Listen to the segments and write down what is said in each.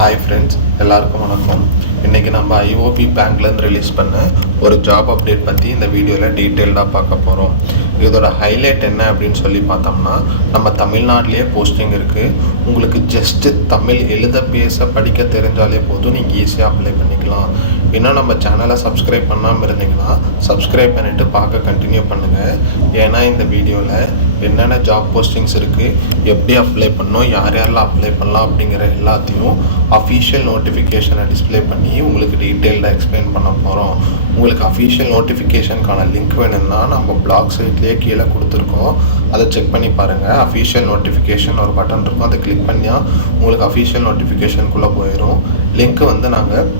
Hi friends, எல்லாருக்கும் வணக்கம். இன்றைக்கி நம்ம ஐஓபி பேங்க்லேருந்து ரிலீஸ் பண்ண ஒரு ஜாப் அப்டேட் பற்றி இந்த வீடியோவில் டீட்டெயில்டாக பார்க்க போகிறோம். இதோட ஹைலைட் என்ன அப்படின்னு சொல்லி பார்த்தோம்னா, நம்ம தமிழ்நாட்டிலே போஸ்டிங் இருக்குது. உங்களுக்கு ஜஸ்ட்டு தமிழ் எழுத பேச படிக்க தெரிஞ்சாலே போதும், நீங்கள் ஈஸியாக அப்ளை பண்ணிக்கலாம். இன்னும் நம்ம சேனலை சப்ஸ்கிரைப் பண்ணாமல் இருந்தீங்கன்னா சப்ஸ்கிரைப் பண்ணிவிட்டு பார்க்க கண்டினியூ பண்ணுங்கள். ஏன்னா இந்த வீடியோவில் என்னென்ன ஜாப் போஸ்டிங்ஸ் இருக்குது, எப்படி அப்ளை பண்ணணும், யார் யாரெல்லாம் அப்ளை பண்ணலாம் அப்படிங்கிற எல்லாத்தையும் அஃபீஷியல் நோட்டிஃபிகேஷனை டிஸ்பிளே பண்ணி உங்களுக்கு டீட்டெயில்டாக எக்ஸ்பிளைன் பண்ண போகிறோம். உங்களுக்கு அஃபீஷியல் நோட்டிஃபிகேஷனுக்கான லிங்க் வேணும்னா நம்ம பிளாக் சைட்லேயே கீழே கொடுத்துருக்கோம், அதை செக் பண்ணி பாருங்கள். அஃபீஷியல் நோட்டிஃபிகேஷன் ஒரு பட்டன் இருக்கும், அதை கிளிக் பண்ணியா உங்களுக்கு அஃபீஷியல் நோட்டிஃபிகேஷனுக்குள்ளே போயிடும். லிங்க்கு வந்து நாங்கள்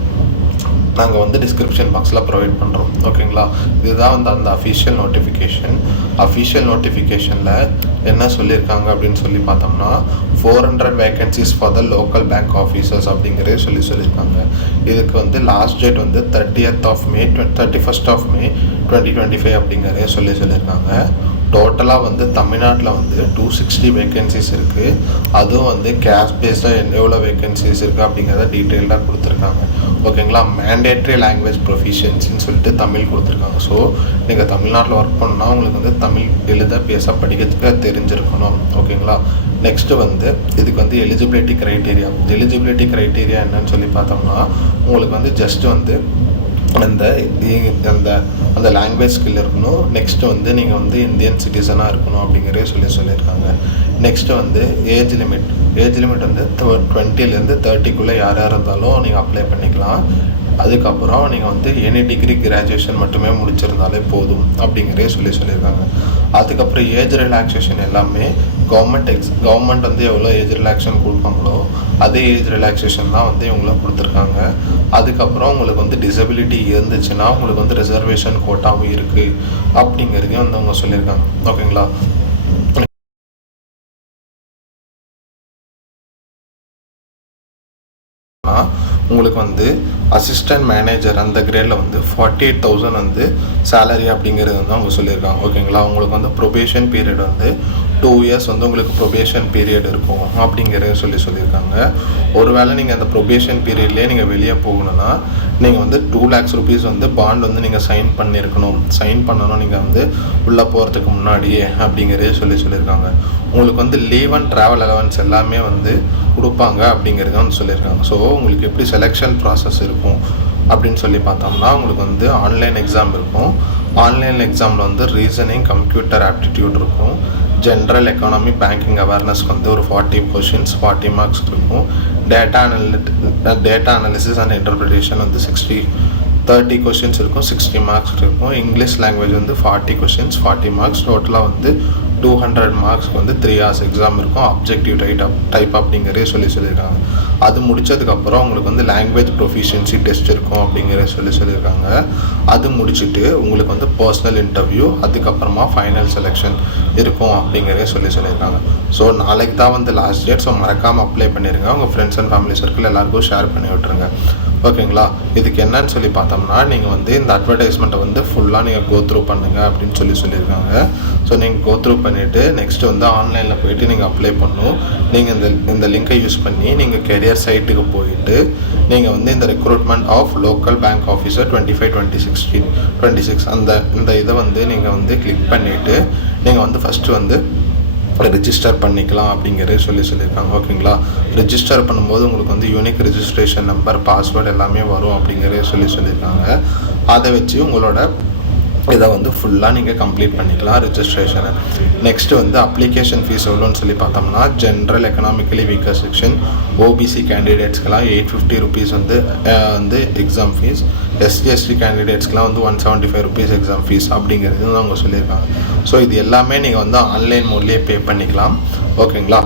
டிஸ்கிரிப்ஷன் பாக்ஸில் ப்ரொவைட் பண்ணுறோம். ஓகேங்களா, இதுதான் அந்த அஃபீஷியல் நோட்டிஃபிகேஷன். அஃபீஷியல் நோட்டிஃபிகேஷனில் என்ன சொல்லியிருக்காங்க அப்படின்னு சொல்லி பார்த்தோம்னா, 400 vacancies for the local bank officers அப்படிங்கிறதே சொல்லியிருக்காங்க. இதுக்கு வந்து லாஸ்ட் டேட் வந்து 31st of May 2025 அப்படிங்கிறதே சொல்லியிருக்காங்க. டோட்டலாக வந்து தமிழ்நாட்டில் வந்து 260 வேகன்சிஸ் இருக்குது. அதுவும் வந்து கேஷ் பேஸ்டாக எவ்வளோ வேகன்சிஸ் இருக்குது அப்படிங்கிறத டீட்டெயில்டாக கொடுத்துருக்காங்க. ஓகேங்களா, மேண்டேட்ரி லாங்குவேஜ் ப்ரொஃபிஷியன்சின்னு சொல்லிட்டு தமிழ் கொடுத்துருக்காங்க. ஸோ நீங்கள் தமிழ்நாட்டில் ஒர்க் பண்ணால் உங்களுக்கு வந்து தமிழ் எழுத பேச படிக்கிறதுக்கு தெரிஞ்சிருக்கணும். ஓகேங்களா, நெக்ஸ்ட்டு வந்து இதுக்கு வந்து எலிஜிபிலிட்டி க்ரைட்டீரியா என்னன்னு சொல்லி பார்த்தோம்னா, உங்களுக்கு வந்து ஜஸ்ட்டு வந்து அந்த லாங்குவேஜ் ஸ்கில் இருக்கணும். நெக்ஸ்ட்டு வந்து நீங்கள் வந்து இந்தியன் சிட்டிசனாக இருக்கணும் அப்படிங்கிறதே சொல்லியிருக்காங்க. நெக்ஸ்ட்டு வந்து ஏஜ் லிமிட் வந்து 20லேருந்து 30க்குள்ளே யார் இருந்தாலும் நீங்கள் அப்ளை பண்ணிக்கலாம். அதுக்கப்புறம் நீங்கள் வந்து எனி டிகிரி கிராஜுவேஷன் மட்டுமே முடிச்சிருந்தாலே போதும் அப்படிங்கிறதே சொல்லியிருக்காங்க. அதுக்கப்புறம் ஏஜ் ரிலாக்ஸேஷன் எல்லாமே கவர்மெண்ட் வந்து எவ்வளோ ஏஜ் ரிலாக்ஸேஷன் கொடுப்பாங்களோ அதே ஏஜ் ரிலாக்ஸேஷன் தான் வந்து இவங்களும் கொடுத்துருக்காங்க. அதுக்கப்புறம் உங்களுக்கு வந்து டிசபிலிட்டி இருந்துச்சுன்னா உங்களுக்கு வந்து ரிசர்வேஷன் கோட்டாவும் இருக்குது அப்படிங்கிறதையும் வந்து அவங்க சொல்லியிருக்காங்க. ஓகேங்களா, உங்களுக்கு வந்து அசிஸ்டன்ட் மேனேஜர் அந்த கிரேடில் வந்து 48,000 வந்து சேலரி அப்படிங்கிறது வந்து அவங்க சொல்லியிருக்காங்க. ஓகேங்களா, உங்களுக்கு வந்து ப்ரொபேஷன் பீரியட் வந்து 2 years வந்து உங்களுக்கு ப்ரொபேஷன் பீரியட் இருக்கும் அப்படிங்கிறத சொல்லியிருக்காங்க. ஒருவேளை நீங்கள் அந்த ப்ரொபேஷன் பீரியட்லேயே நீங்கள் வெளியே போகணுன்னா நீங்கள் வந்து 2 lakhs rupees வந்து பாண்ட் வந்து நீங்கள் சைன் பண்ணணும் நீங்கள் வந்து உள்ளே போகிறதுக்கு முன்னாடியே அப்படிங்கிறதே சொல்லியிருக்காங்க. உங்களுக்கு வந்து லீவ் அண்ட் ட்ராவல் அலவன்ஸ் எல்லாமே வந்து கொடுப்பாங்க அப்படிங்கிறத வந்து சொல்லியிருக்காங்க. ஸோ உங்களுக்கு எப்படி செலெக்ஷன் ப்ராசஸ் இருக்கும் அப்படின்னு சொல்லி பார்த்தோம்னா, உங்களுக்கு வந்து ஆன்லைன் எக்ஸாம் இருக்கும். ஆன்லைன் எக்ஸாமில் வந்து ரீசனிங், கம்ப்யூட்டர் ஆப்டிடியூட் இருக்கும். ஜென்ரல் எக்கானமி, பேங்கிங் அவேர்னஸ்க்கு வந்து ஒரு 40 questions 40 marks இருக்கும். டேட்டா அனாலிசிஸ் அண்ட் இன்டர்பிரிட்டேஷன் வந்து 30 questions இருக்கும், 60 marks இருக்கும். இங்கிலீஷ் லாங்குவேஜ் வந்து 40 questions 40 marks. டோட்டலாக வந்து 200 marksக்கு வந்து 3 hours எக்ஸாம் இருக்கும். அப்ஜெக்டிவ் டைப் அப்படிங்கிறதே சொல்லியிருக்காங்க. அது முடித்ததுக்கப்புறம் உங்களுக்கு வந்து லாங்குவேஜ் ப்ரொஃபிஷியன்சி டெஸ்ட் இருக்கும் அப்படிங்கிறத சொல்லியிருக்காங்க. அது முடிச்சுட்டு உங்களுக்கு வந்து பர்சனல் இன்டர்வியூ, அதுக்கப்புறமா ஃபைனல் செலெக்ஷன் இருக்கும் அப்படிங்கிறத சொல்லியிருக்காங்க. ஸோ நாளைக்கு தான் வந்து லாஸ்ட் டேட். ஸோ மறக்காமல் அப்ளை பண்ணிடுங்க. உங்கள் ஃப்ரெண்ட்ஸ் அண்ட் ஃபேமிலி சர்க்கிள் எல்லாருக்கும் ஷேர் பண்ணி விட்டுருங்க. ஓகேங்களா, இதுக்கு என்னன்னு சொல்லி பார்த்தோம்னா, நீங்கள் வந்து இந்த அட்வர்டைஸ்மெண்ட்டை வந்து ஃபுல்லாக நீங்கள் கோத்ரூ பண்ணுங்கள் அப்படின்னு சொல்லியிருக்காங்க. ஸோ நீங்கள் கோத்ரூ பண்ணிவிட்டு நெக்ஸ்ட்டு வந்து ஆன்லைனில் போய்ட்டு நீங்கள் அப்ளை பண்ணணும். நீங்கள் இந்த லிங்கை யூஸ் பண்ணி நீங்கள் கெரியர் சைட்டுக்கு போயிட்டு நீங்கள் வந்து இந்த recruitment of local bank officer 25-26 இந்த இதை வந்து நீங்கள் வந்து கிளிக் பண்ணிவிட்டு நீங்கள் வந்து ஃபஸ்ட்டு வந்து ரிஜிஸ்டர் பண்ணிக்கலாம் அப்படிங்கிறத சொல்லியிருக்காங்க. ஓகேங்களா, ரிஜிஸ்டர் பண்ணும்போது உங்களுக்கு வந்து யூனிக் ரிஜிஸ்ட்ரேஷன் நம்பர், பாஸ்வேர்டு எல்லாமே வரும் அப்படிங்கிறத சொல்லியிருக்காங்க. அதை வச்சு உங்களோட இதை வந்து ஃபுல்லாக நீங்கள் கம்ப்ளீட் பண்ணிக்கலாம் ரிஜிஸ்ட்ரேஷனை. நெக்ஸ்ட்டு வந்து அப்ளிகேஷன் ஃபீஸ் எவ்வளோன்னு சொல்லி பார்த்தோம்னா, general economically weaker section OBC கேண்டிடேட்ஸ்க்கெலாம் 850 rupees வந்து எக்ஸாம் ஃபீஸ். எஸ்சி கேண்டிடேட்ஸ்க்கெலாம் வந்து 175 rupees எக்ஸாம் ஃபீஸ் அப்படிங்கிறது வந்து அவங்க சொல்லியிருக்காங்க. ஸோ இது எல்லாமே நீங்கள் வந்து ஆன்லைன் மோட்லேயே பே பண்ணிக்கலாம். ஓகேங்களா,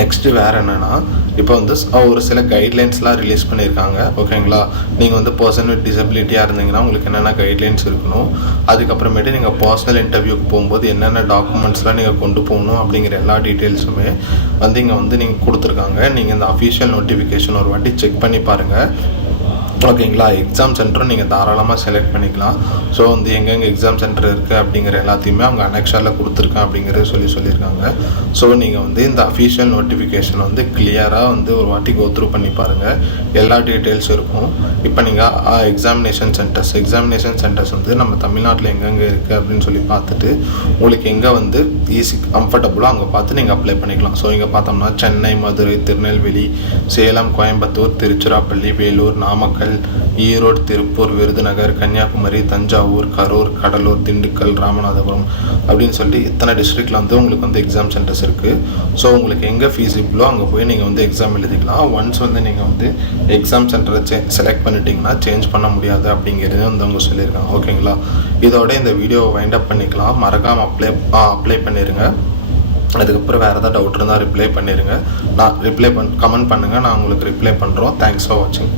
நெக்ஸ்ட்டு வேறு என்னென்னா, இப்போ வந்து ஒரு சில கைட்லைன்ஸ்லாம் ரிலீஸ் பண்ணியிருக்காங்க. ஓகேங்களா, நீங்கள் வந்து பர்சன் வித் டிசபிலிட்டியாக இருந்தீங்கன்னா உங்களுக்கு என்னென்ன கைட்லைன்ஸ் இருக்கணும், அதுக்கப்புறமேட்டு நீங்கள் பர்சனல் இன்டர்வியூக்கு போகும்போது என்னென்ன டாக்குமெண்ட்ஸ்லாம் நீங்கள் கொண்டு போகணும் அப்படிங்கிற எல்லா டீட்டெயில்ஸுமே வந்து இங்கே வந்து நீங்கள் கொடுத்துருக்காங்க. நீங்கள் இந்த அஃபீஷியல் நோட்டிஃபிகேஷன் ஒரு வாட்டி செக் பண்ணி பாருங்கள். ஓகேங்களா. எக்ஸாம் சென்டரும் நீங்கள் தாராளமாக செலக்ட் பண்ணிக்கலாம். ஸோ வந்து எங்கெங்கே எக்ஸாம் சென்டர் இருக்குது அப்படிங்கிற எல்லாத்தையுமே அவங்க அனெக்ஷரில் கொடுத்துருக்கேன் அப்படிங்கிறத சொல்லியிருக்காங்க. ஸோ நீங்கள் வந்து இந்த அஃபீஷியல் நோட்டிஃபிகேஷன் வந்து கிளியராக வந்து ஒரு வாட்டி கோத்ரூ பண்ணி பாருங்கள். எல்லா டீட்டெயில்ஸும் இருக்கும். இப்போ நீங்கள் எக்ஸாமினேஷன் சென்டர்ஸ் வந்து நம்ம தமிழ்நாட்டில் எங்கெங்கே இருக்குது அப்படின்னு சொல்லி பார்த்துட்டு உங்களுக்கு எங்கே வந்து ஈஸி கம்ஃபர்டபுளாக அங்கே பார்த்து நீங்கள் அப்ளை பண்ணிக்கலாம். ஸோ இங்கே பார்த்தோம்னா சென்னை, மதுரை, திருநெல்வேலி, சேலம், கோயம்புத்தூர், திருச்சிராப்பள்ளி, வேலூர், நாமக்கல், ஈரோடு, திருப்பூர், விருதுநகர், கன்னியாகுமரி, தஞ்சாவூர், கரூர், கடலூர், திண்டுக்கல், ராமநாதபுரம் அப்படின்னு சொல்லி இத்தனை டிஸ்ட்ரிக்டில் வந்து உங்களுக்கு வந்து எக்ஸாம் சென்டர்ஸ் இருக்குது. ஸோ உங்களுக்கு எங்கே ஃபீஸிபிளோ அங்கே போய் நீங்கள் வந்து எக்ஸாம் எழுதிக்கலாம். ஒன்ஸ் வந்து நீங்கள் வந்து எக்ஸாம் சென்டரை செலக்ட் பண்ணிட்டீங்கன்னா சேஞ்ச் பண்ண முடியாது அப்படிங்கிறது வந்து அவங்க சொல்லியிருக்காங்க. ஓகேங்களா. இதோட இந்த வீடியோவை வைண்ட் அப் பண்ணிக்கலாம். மறக்காமல் அப்ளை பண்ணிடுங்க. அதுக்கப்புறம் வேறு ஏதாவது டவுட் இருந்தால் ரிப்ளை பண்ணிடுங்க. கமெண்ட் பண்ணுங்கள், நான் உங்களுக்கு ரிப்ளை பண்ணுறோம். தேங்க்ஸ் ஃபார் வாட்சிங்.